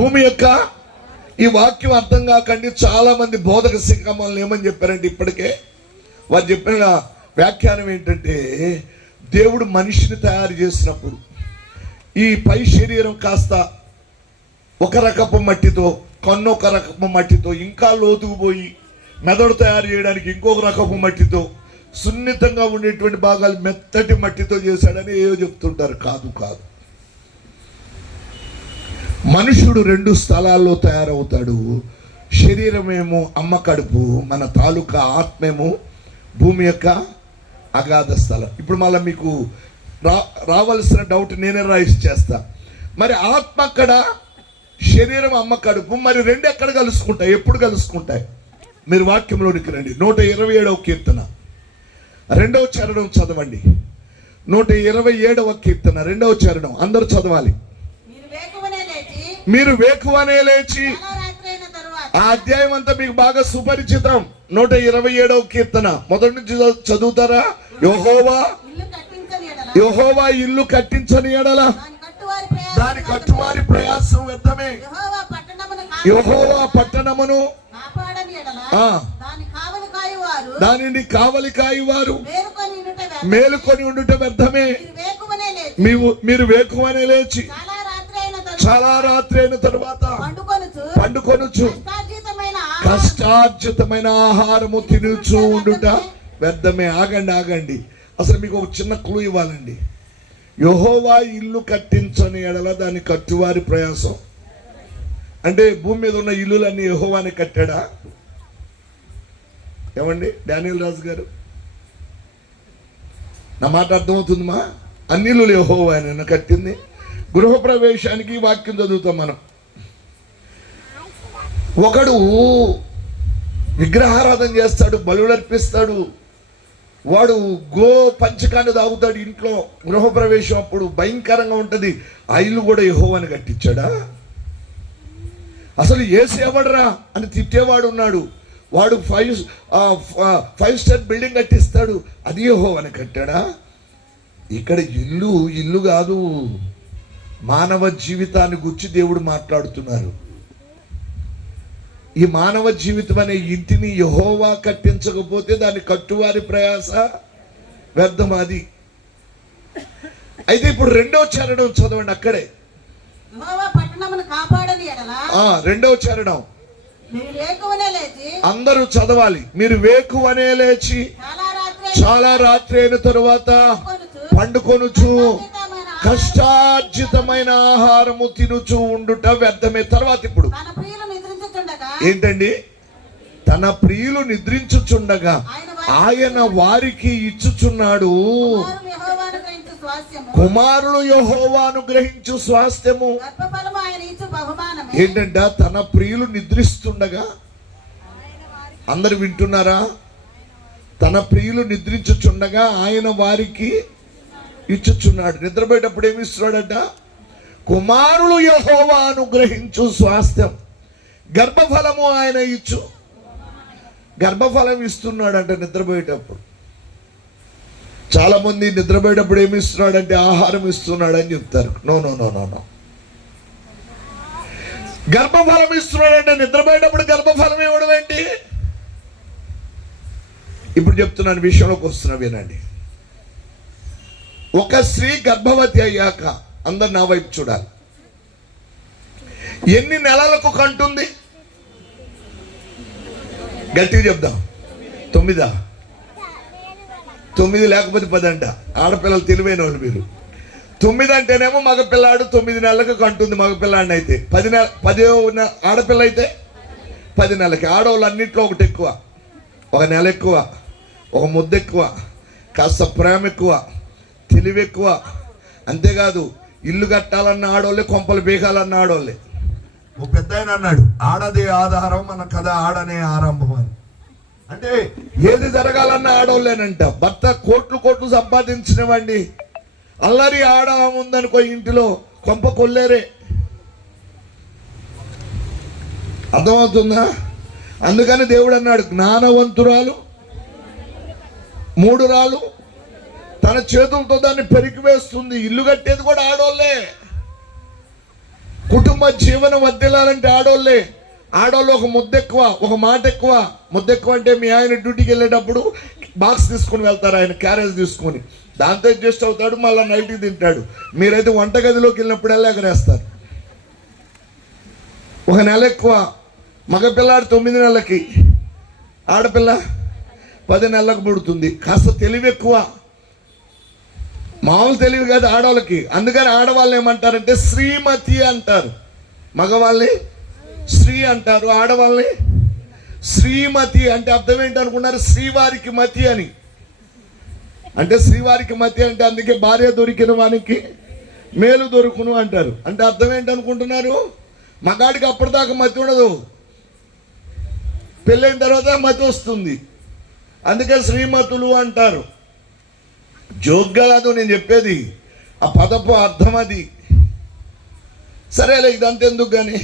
భూమి యొక్క ఈ వాక్యం అర్థం కాకండి చాలా మంది బోధక సింగమాలను ఏమని చెప్పారంటే ఇప్పటికే వారు చెప్పిన వ్యాఖ్యానం ఏంటంటే దేవుడు మనిషిని తయారు చేసినప్పుడు ఈ పై శరీరం కాస్త ఒక రకపు మట్టితో, కన్ను ఒక రకపు మట్టితో, ఇంకా లోతుకు పోయి మెదడు తయారు చేయడానికి ఇంకొక రకపు మట్టితో, సున్నితంగా ఉండేటువంటి భాగాలు మెత్తటి మట్టితో చేశాడని ఏదో చెప్తుంటారు. కాదు, మనుషుడు 2 స్థలాల్లో తయారవుతాడు. శరీరమేమో అమ్మ కడుపు, మన తాలూకా ఆత్మేమో భూమి యొక్క అగాధ స్థలం. ఇప్పుడు మళ్ళీ మీకు రావాల్సిన డౌట్ నేనే రైస్ చేస్తా. మరి ఆత్మ అక్కడ, శరీరం అమ్మ కడుపు, మరి 2 ఎక్కడ కలుసుకుంటాయి? ఎప్పుడు కలుసుకుంటాయి? మీరు వాక్యంలోనికి రండి. 127వ కీర్తన 2వ చరణం చదవండి. 127వ కీర్తన 2వ చరణం అందరూ చదవాలి. మీరు వేకువనే లేచి, ఆ అధ్యాయం అంతా మీకు బాగా సుపరిచితం. 127వ కీర్తన మొదటి నుంచి చదువుతారా? యెహోవా ఇల్లు కట్టించని ఎడల దాని కట్టువారి ప్రయాసం వ్యర్థమే. యెహోవా పట్టణమును దానిని కావలి కాయువారు మేలుకొని ఉండుట వ్యర్థమే. మీరు వేకువనే లేచి చాలా రాత్రి అయిన తరువాత పండుకొనుచు కష్టార్జితమైన ఆహారము తినుచు ఉండుట వ్యర్థమే. ఆగండి. అసలు మీకు ఒక చిన్న క్లూ ఇవ్వాలండి. యెహోవా ఇల్లు కట్టించని ఎడల దాని కట్టువారి ప్రయాసం. అంటే భూమి మీద ఉన్న ఇల్లులన్నీ యెహోవానే కట్టాడా? ఏమండి డానియల్ రాజు గారు, నా మాట అర్థమవుతుందిమా? అన్ని ఇల్లులు యెహోవానే కట్టింది. గృహప్రవేశానికి వాక్యం చదువుతాం మనం. ఒకడు విగ్రహారాధన చేస్తాడు, బలులు అర్పిస్తాడు, వాడు పంచకాన్ని తాగుతాడు ఇంట్లో. గృహప్రవేశం అప్పుడు భయంకరంగా ఉంటుంది. ఆ ఇల్లు కూడా యెహోవాని కట్టించాడా? అసలు యేసు ఎవడరా అని తిట్టేవాడు ఉన్నాడు. వాడు 5 స్టార్ బిల్డింగ్ కట్టిస్తాడు, అది యెహోవాని కట్టాడా? ఇక్కడ ఇల్లు కాదు, మానవ జీవితాన్ని గురించి దేవుడు మాట్లాడుతున్నారు. ఈ మానవ జీవితం అనే ఇంటిని యెహోవా కట్టించకపోతే దాని కట్టువారి ప్రయాస వ్యర్థమాది. అయితే ఇప్పుడు 2వ చరణం చదవండి. అక్కడే 2వ చరణం అందరూ చదవాలి. మీరు వేకువనే లేచి చాలా రాత్రి అయిన తరువాత పండుకొనుచు కష్టార్జితమైన ఆహారము తినుచు ఉండుట వ్యర్థమే. తర్వాత ఇప్పుడు ఏంటండి? తన ప్రియులు నిద్రించుచుండగా ఆయన వారికి ఇచ్చుచున్నాడు. కుమారులు యెహోవాను గ్రహించు స్వాస్థ్యము. ఏంటంట? తన ప్రియులు నిద్రిస్తుండగా, అందరు వింటున్నారా? తన ప్రియులు నిద్రించుచుండగా ఆయన వారికి ఇచ్చుచున్నాడు. నిద్రపోయేటప్పుడు ఏమి ఇస్తున్నాడట? కుమారులు యెహోవాను గ్రహించు స్వాస్థ్యం. గర్భఫలము ఆయన గర్భఫలం ఇస్తున్నాడంట నిద్రపోయేటప్పుడు. చాలా మంది నిద్రపోయేటప్పుడు ఏమి ఇస్తున్నాడంటే ఆహారం ఇస్తున్నాడని చెప్తారు. నో. గర్భఫలం ఇస్తున్నాడంటే నిద్రపోయేటప్పుడు గర్భఫలం ఇవ్వడం ఏంటి? ఇప్పుడు చెప్తున్నాను, విషయంలోకి వస్తున్నా వినండి. ఒక స్త్రీ గర్భవతి అయ్యాక, అందరు నా వైపు చూడాలి, ఎన్ని నెలలకు కంటుంది? గట్టిగా చెప్దాం. 9 లేకపోతే 10 అంట. ఆడపిల్లలు తెలివైన వాళ్ళు మీరు. 9 అంటేనేమో మగపిల్లాడు 9 నెలలకు కంటుంది మగపిల్లాడిని అయితే. 10 ఉన్న ఆడపిల్ల అయితే 10 నెలలకి. ఆడవాళ్ళు అన్నింటిలో ఒకటి ఎక్కువ, ఒక నెల ఎక్కువ, ఒక ముద్ద ఎక్కువ, కాస్త ప్రేమ ఎక్కువ, తెలివి ఎక్కువ. అంతేకాదు, ఇల్లు కట్టాలన్న ఆడోళ్ళే, కొంపలు బీగాలన్న ఆడోళ్ళే. ఓ పెద్ద ఆయన అన్నాడు, ఆడదే ఆధారం మన కథ ఆడనే ఆరంభం అని. అంటే ఏది జరగాలన్న ఆడోళ్ళేనంట. భర్త కోట్లు సంపాదించినవండి, అల్లరి ఆడ ఉందనుకో ఇంటిలో, కొంప కొల్లేరే. అర్థమవుతుందా? అందుకని దేవుడు అన్నాడు, జ్ఞానవంతురాలు 3 రాళ్ళు తన చేతులతో దాన్ని పెరికి వేస్తుంది. ఇల్లు కట్టేది కూడా ఆడోళ్ళే. కుటుంబ జీవనం వర్ధిల్లాలంటే ఆడోళ్ళు ఒక ముద్ద ఎక్కువ, ఒక మాట ఎక్కువ. ముద్ద ఎక్కువ అంటే మీ ఆయన డ్యూటీకి వెళ్ళేటప్పుడు బాక్స్ తీసుకుని వెళ్తారు, ఆయన క్యారేజ్ తీసుకుని, దాంతో అడ్జస్ట్ అవుతాడు, మళ్ళీ నైట్కి తింటాడు. మీరైతే వంటగదిలోకి వెళ్ళినప్పుడల్లా ఎగరేస్తారు. ఒక నెల ఎక్కువ. మగపిల్లాడు 9 నెలలకి, ఆడపిల్ల 10 నెలలకు పుడుతుంది. కాస్త తెలివి ఎక్కువ, మామూలు తెలివి కాదు ఆడవాళ్ళకి. అందుకని ఆడవాళ్ళు ఏమంటారంటే శ్రీమతి అంటారు. మగవాళ్ళని శ్రీ అంటారు, ఆడవాళ్ళని శ్రీమతి. అంటే అర్థం ఏంటనుకున్నారు? శ్రీవారికి మతి అని. అంటే శ్రీవారికి మతి అంటే అందుకే భార్య దొరికిన వానికి మేలు దొరుకును అంటారు. అంటే అర్థం ఏంటనుకుంటున్నారు? మగాడికి అప్పటిదాకా మతి ఉండదు, పెళ్ళైన తర్వాత మతి వస్తుంది. అందుకే శ్రీమతులు అంటారు. జోక్గా కాదు నేను చెప్పేది, ఆ పదపు అర్థం అది. సరేలే, ఇదంతా ఎందుకు కానీ,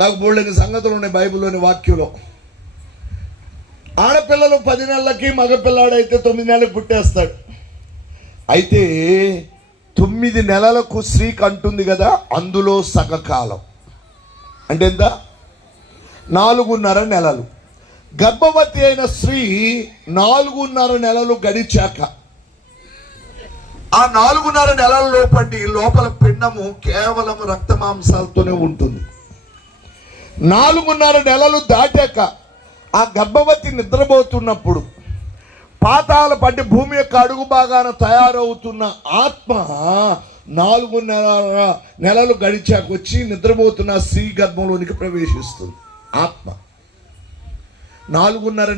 నాకు బోల్డని సంగతులు ఉన్నాయి బైబిల్లోని వాక్యంలో. ఆడపిల్లలు 10 నెలలకి, మగపిల్లాడైతే 9 నెలలకు పుట్టేస్తాడు. అయితే 9 నెలలకు స్త్రీకి అంటుంది కదా, అందులో సగకాలం అంటే ఎంత? 4.5 నెలలు. గర్భవతి అయిన స్త్రీ 4.5 నెలలు గడిచాక, ఆ 4.5 నెలల లోపల పిండము కేవలం రక్త మాంసాలతోనే ఉంటుంది. 4.5 నెలలు దాటాక ఆ గర్భవతి నిద్రపోతున్నప్పుడు పాతాల పట్టి భూమి యొక్క అడుగు భాగాన తయారవుతున్న ఆత్మ 4.5 నెలలు గడిచాక వచ్చి నిద్రపోతున్న స్త్రీ గర్భంలోనికి ప్రవేశిస్తుంది. ఆత్మ 4.5